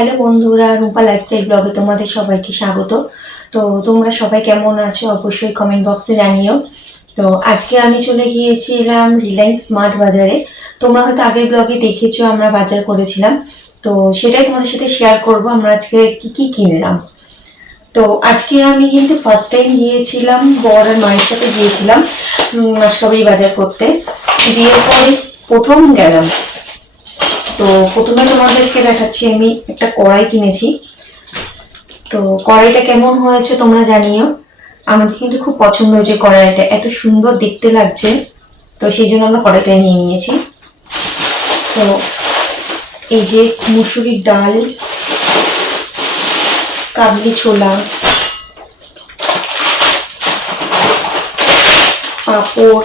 Hello বন্ধুরা, রূপা lifestyle ব্লগে তোমাদের সবাইকে স্বাগত। তো তোমরা সবাই কেমন আছো অবশ্যই কমেন্ট বক্সে জানিও। তো আজকে আমি চলে গিয়েছিলাম রিলায়েন্স স্মার্ট বাজারে। তোমরা হয়তো আগের ব্লগে দেখেছো আমরা বাজার করেছিলাম, তো সেটাই তোমাদের সাথে শেয়ার করব আমরা আজকে কি কি কিনলাম। তো আজকে আমি কিন্তু ফার্স্ট টাইম গিয়েছিলাম, বর আর মায়ের সাথে গিয়েছিলাম মাসকাবাড়ি বাজার করতে। বিয়ের পরে প্রথম গেলাম। তো প্রথমে তোমাদেরকে দেখাচ্ছি, আমি একটা কড়াই কিনেছি। তো কড়াইটা কেমন হয়েছে তোমরা জানিও। আমাদের কিন্তু খুব পছন্দ হয়েছে কড়াইটা, এত সুন্দর দেখতে লাগছে, তো সেই জন্য আমরা কড়াইটা নিয়ে নিয়েছি। তো এই যে মুসুরির ডাল, কাবলি ছোলা, পাঁপড়,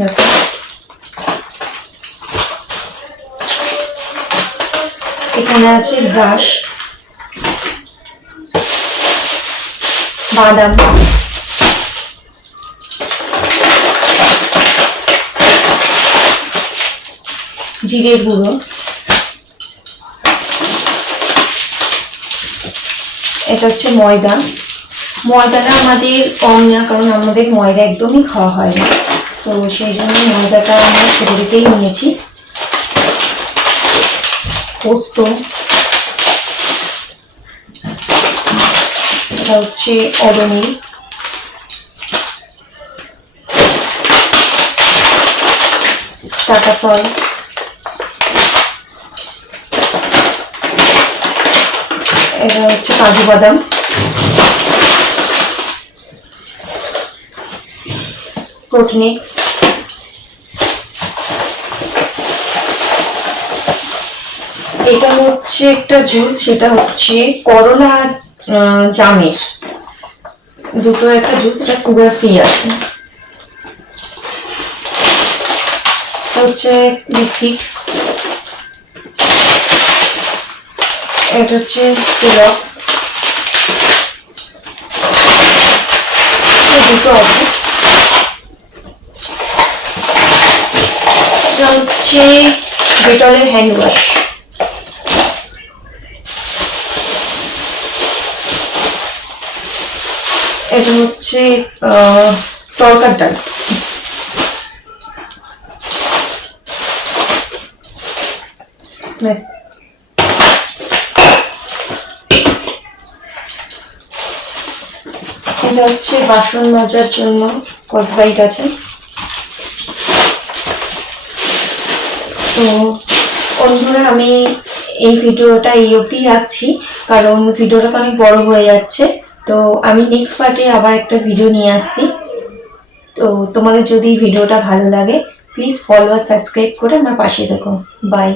দেখো এখানে আছে ব্রাশ, বাদাম, জিরের গুঁড়ো, এটা হচ্ছে ময়দা। ময়দাটা আমাদের কম না, কারণ আমাদের ময়দা একদমই খাওয়া হয় না, তো সেই জন্য ময়দাটা আমরা ছোটো দিকেই নিয়েছি। পোস্ত, এটা হচ্ছে অরণি, টাটা ফল, এটা হচ্ছে কাজু বাদাম, প্রোটিনিক্স, এটা হচ্ছে একটা জুস, সেটা হচ্ছে করলা জামের দুটো একটা জুস, এটা সুগার ফ্রি আছে। হচ্ছে বিস্কিট, এটা হচ্ছে কেলগস, দুটো আছে। এটা হচ্ছে ডেটলের হ্যান্ড ওয়াশ। এটা হচ্ছে তরকার ডাল। ব্যাস, এটা হচ্ছে বাসন মাজার জন্য কসবাইট আছে। তো বন্ধুরা, আমি এই ভিডিওটা এই অবধি রাখছি, কারণ ভিডিওটা তো অনেক বড় হয়ে যাচ্ছে। তো আমি নেক্সট পার্টে আবার একটা ভিডিও নিয়ে আসছি। তো তোমাদের যদি ভিডিওটা ভালো লাগে প্লিজ ফলো আর সাবস্ক্রাইব করে আমার পাশে থেকো। বাই।